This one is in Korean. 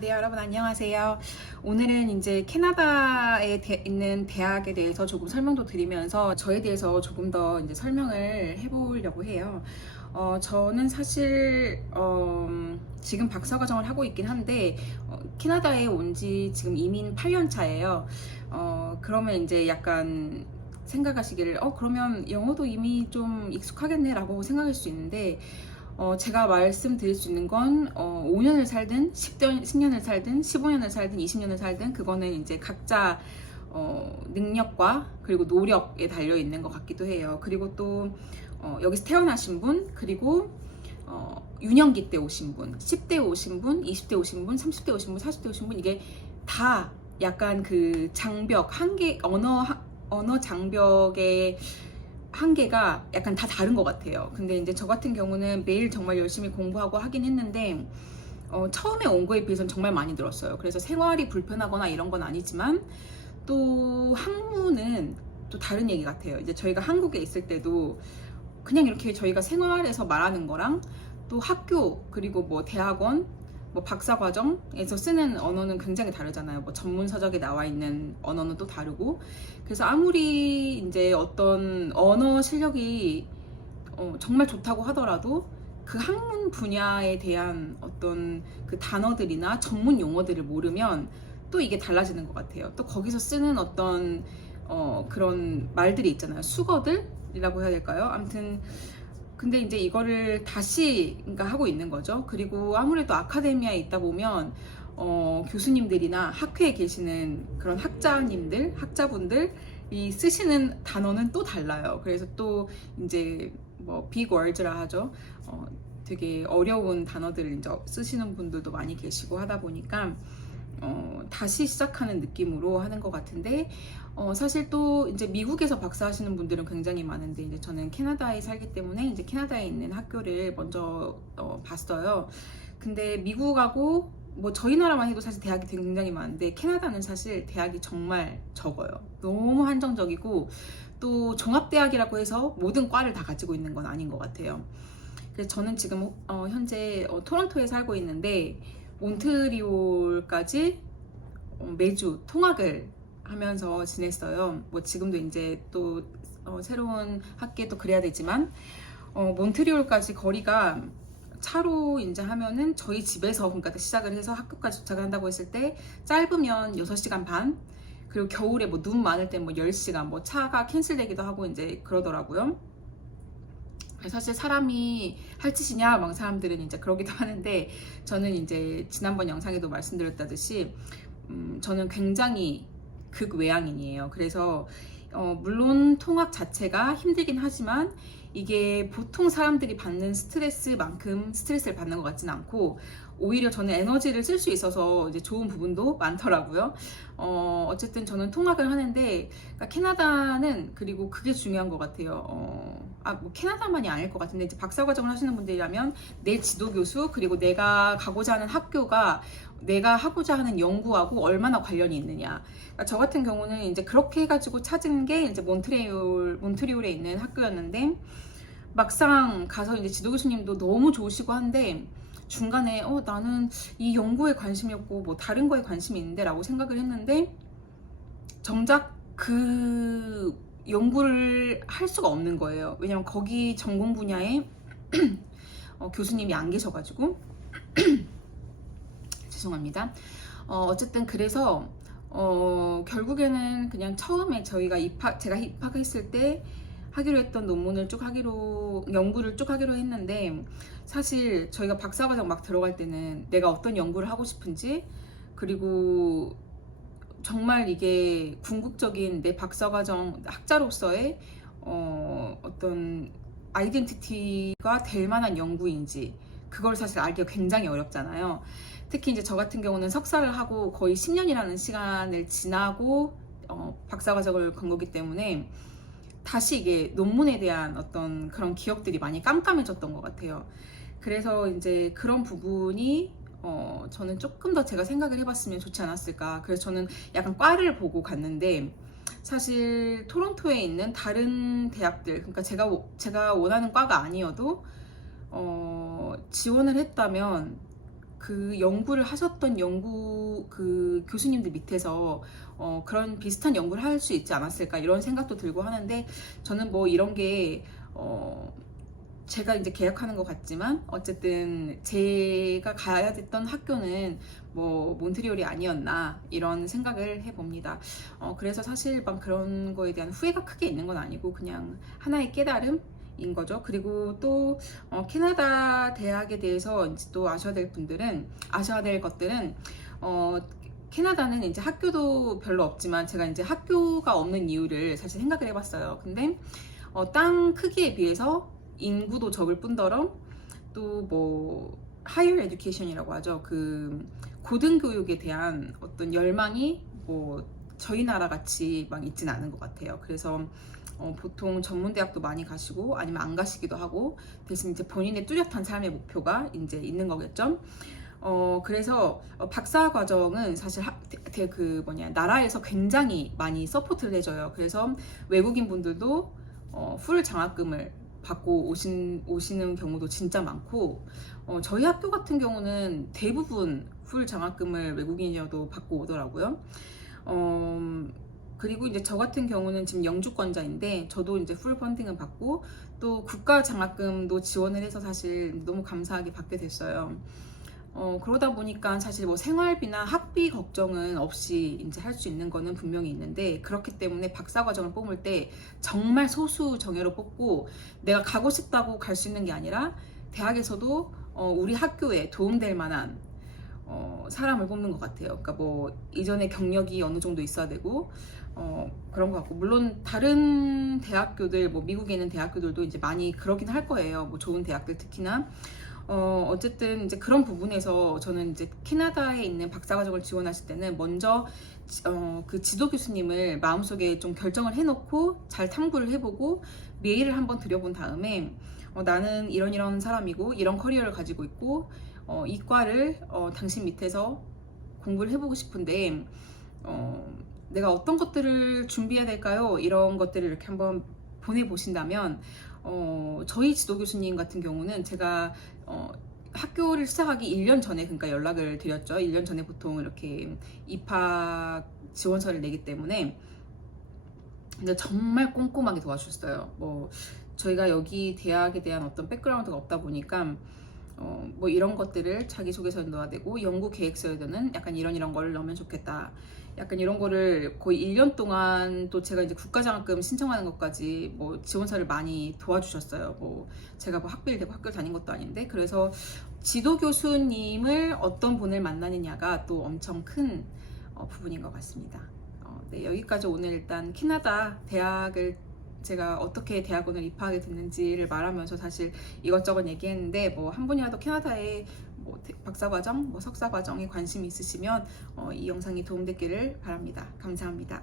네, 여러분 안녕하세요. 오늘은 이제 캐나다에 있는 대학에 대해서 조금 설명도 드리면서 저에 대해서 조금 더 이제 설명을 해보려고 해요. 저는 사실 지금 박사과정을 하고 있긴 한데 캐나다에 온 지 지금 이민 8년 차예요. 그러면 이제 약간 생각하시기를 그러면 영어도 이미 좀 익숙하겠네 라고 생각할 수 있는데 제가 말씀드릴 수 있는 건 5년을 살든 10년을 살든 15년을 살든 20년을 살든 그거는 이제 각자 능력과 그리고 노력에 달려 있는 것 같기도 해요. 그리고 또 여기서 태어나신 분, 그리고 유년기 때 오신 분, 10대 오신 분, 20대 오신 분, 30대 오신 분, 40대 오신 분, 이게 다 약간 그 장벽 한계, 언어 장벽의 한계가 약간 다 다른 것 같아요. 근데 이제 저 같은 경우는 매일 정말 열심히 공부하고 하긴 했는데 처음에 온 거에 비해서는 정말 많이 들었어요. 그래서 생활이 불편하거나 이런 건 아니지만 또 학문은 또 다른 얘기 같아요. 이제 저희가 한국에 있을 때도 그냥 이렇게 저희가 생활에서 말하는 거랑 또 학교 그리고 뭐 대학원 뭐 박사과정에서 쓰는 언어는 굉장히 다르잖아요. 뭐 전문 서적에 나와 있는 언어는 또 다르고, 그래서 아무리 이제 어떤 언어 실력이 정말 좋다고 하더라도 그 학문 분야에 대한 어떤 그 단어들이나 전문 용어들을 모르면 또 이게 달라지는 것 같아요. 또 거기서 쓰는 어떤 그런 말들이 있잖아요. 수거들이라고 해야 될까요? 아무튼 근데 이제 이거를 다시 그러니까 하고 있는 거죠. 그리고 아무래도 아카데미아에 있다 보면 교수님들이나 학회에 계시는 그런 학자분들이 쓰시는 단어는 또 달라요. 그래서 또 이제 뭐 big words라 하죠. 되게 어려운 단어들을 이제 쓰시는 분들도 많이 계시고 하다 보니까 다시 시작하는 느낌으로 하는 것 같은데, 사실 또 이제 미국에서 박사하시는 분들은 굉장히 많은데, 이제 저는 캐나다에 살기 때문에 이제 캐나다에 있는 학교를 먼저 봤어요. 근데 미국하고 뭐 저희 나라만 해도 사실 대학이 굉장히 많은데 캐나다는 사실 대학이 정말 적어요. 너무 한정적이고 또 종합대학이라고 해서 모든 과를 다 가지고 있는 건 아닌 것 같아요. 그래서 저는 지금 현재 토론토에 살고 있는데 몬트리올까지 매주 통학을 하면서 지냈어요. 뭐 지금도 이제 또 새로운 학기에 또 그래야 되지만 몬트리올까지 거리가 차로 이제 하면은 저희 집에서 그러니까 시작을 해서 학교까지 도착을 한다고 했을 때 짧으면 6시간 반, 그리고 겨울에 뭐 눈 많을 때 뭐 10시간, 뭐 차가 캔슬되기도 하고 이제 그러더라고요. 사실 사람이 할 짓이냐 막 사람들은 이제 그러기도 하는데, 저는 이제 지난번 영상에도 말씀드렸다듯이 저는 굉장히 극외향인이에요. 그래서 물론 통학 자체가 힘들긴 하지만 이게 보통 사람들이 받는 스트레스만큼 스트레스를 받는 것 같진 않고, 오히려 저는 에너지를 쓸 수 있어서 이제 좋은 부분도 많더라고요. 어쨌든 저는 통학을 하는데, 그러니까 캐나다는, 그리고 그게 중요한 것 같아요. 뭐 캐나다만이 아닐 것 같은데, 이제 박사과정을 하시는 분들이라면 내 지도교수, 그리고 내가 가고자 하는 학교가 내가 하고자 하는 연구하고 얼마나 관련이 있느냐. 그러니까 저 같은 경우는 이제 그렇게 해가지고 찾은 게 이제 몬트리올에 있는 학교였는데, 막상 가서 이제 지도교수님도 너무 좋으시고 한데 중간에 나는 이 연구에 관심이 없고 뭐 다른 거에 관심이 있는데 라고 생각을 했는데, 정작 그 연구를 할 수가 없는 거예요. 왜냐면 거기 전공 분야에 교수님이 안 계셔가지고 죄송합니다. 어쨌든 그래서 결국에는 그냥 처음에 제가 입학했을 때 하기로 했던 논문을 연구를 쭉 하기로 했는데, 사실 저희가 박사과정 막 들어갈 때는 내가 어떤 연구를 하고 싶은지, 그리고 정말 이게 궁극적인 내 박사과정 학자로서의 어떤 아이덴티티가 될 만한 연구인지 그걸 사실 알기가 굉장히 어렵잖아요. 특히 이제 저 같은 경우는 석사를 하고 거의 10년이라는 시간을 지나고 박사과정을 간 거기 때문에 다시 이게 논문에 대한 어떤 그런 기억들이 많이 깜깜해졌던 것 같아요. 그래서 이제 그런 부분이 저는 조금 더 제가 생각을 해봤으면 좋지 않았을까. 그래서 저는 약간 과를 보고 갔는데, 사실 토론토에 있는 다른 대학들, 그러니까 제가 원하는 과가 아니어도 지원을 했다면 그 연구를 하셨던 연구 그 교수님들 밑에서 그런 비슷한 연구를 할 수 있지 않았을까 이런 생각도 들고 하는데, 저는 뭐 이런 게 제가 이제 계약하는 것 같지만 어쨌든 제가 가야 됐던 학교는 뭐 몬트리올이 아니었나 이런 생각을 해봅니다. 그래서 사실 막 그런 거에 대한 후회가 크게 있는 건 아니고 그냥 하나의 깨달음인 거죠. 그리고 또 캐나다 대학에 대해서 이제 또 아셔야 될 것들은 캐나다는 이제 학교도 별로 없지만, 제가 이제 학교가 없는 이유를 사실 생각을 해봤어요. 근데 땅 크기에 비해서 인구도 적을 뿐더러 또 뭐 higher education이라고 하죠. 그 고등교육에 대한 어떤 열망이 뭐 저희 나라 같이 막 있진 않은 것 같아요. 그래서 보통 전문대학도 많이 가시고 아니면 안 가시기도 하고, 대신 이제 본인의 뚜렷한 삶의 목표가 이제 있는 거겠죠. 그래서 박사 과정은 사실 나라에서 굉장히 많이 서포트를 해줘요. 그래서 외국인 분들도 풀 장학금을 받고 오시는 경우도 진짜 많고, 저희 학교 같은 경우는 대부분 풀 장학금을 외국인이어도 받고 오더라고요. 그리고 이제 저 같은 경우는 지금 영주권자인데, 저도 이제 풀 펀딩을 받고 또 국가 장학금도 지원을 해서 사실 너무 감사하게 받게 됐어요. 그러다 보니까 사실 뭐 생활비나 학비 걱정은 없이 이제 할 수 있는 거는 분명히 있는데, 그렇기 때문에 박사과정을 뽑을 때 정말 소수 정예로 뽑고, 내가 가고 싶다고 갈 수 있는 게 아니라 대학에서도 우리 학교에 도움될 만한 사람을 뽑는 것 같아요. 그러니까 뭐 이전에 경력이 어느 정도 있어야 되고 그런 것 같고, 물론 다른 대학교들, 뭐 미국에 있는 대학교들도 이제 많이 그러긴 할 거예요. 뭐 좋은 대학들 특히나. 어쨌든 이제 그런 부분에서 저는 이제 캐나다에 있는 박사과정을 지원하실 때는 먼저 그 지도 교수님을 마음속에 좀 결정을 해놓고 잘 탐구를 해보고 메일을 한번 드려본 다음에, 나는 이런 사람이고 이런 커리어를 가지고 있고 이 과를 당신 밑에서 공부를 해보고 싶은데 내가 어떤 것들을 준비해야 될까요? 이런 것들을 이렇게 한번 보내보신다면, 저희 지도 교수님 같은 경우는 제가 학교를 시작하기 1년 전에 그러니까 연락을 드렸죠. 1년 전에 보통 이렇게 입학 지원서를 내기 때문에. 근데 정말 꼼꼼하게 도와주셨어요. 뭐 저희가 여기 대학에 대한 어떤 백그라운드가 없다 보니까 뭐 이런 것들을 자기소개서에 넣어야 되고, 연구 계획서에는 약간 이런 거를 넣으면 좋겠다, 약간 이런 거를 거의 1년 동안, 또 제가 이제 국가장학금 신청하는 것까지 뭐 지원서를 많이 도와주셨어요. 뭐 제가 뭐 학비를 대고 학교를 다닌 것도 아닌데. 그래서 지도 교수님을 어떤 분을 만나느냐가 또 엄청 큰 부분인 것 같습니다. 네, 여기까지 오늘 일단 캐나다 대학을 제가 어떻게 대학원을 입학하게 됐는지를 말하면서 사실 이것저것 얘기했는데, 뭐 한 분이라도 캐나다에 뭐 박사과정, 뭐 석사과정에 관심이 있으시면 이 영상이 도움됐기를 바랍니다. 감사합니다.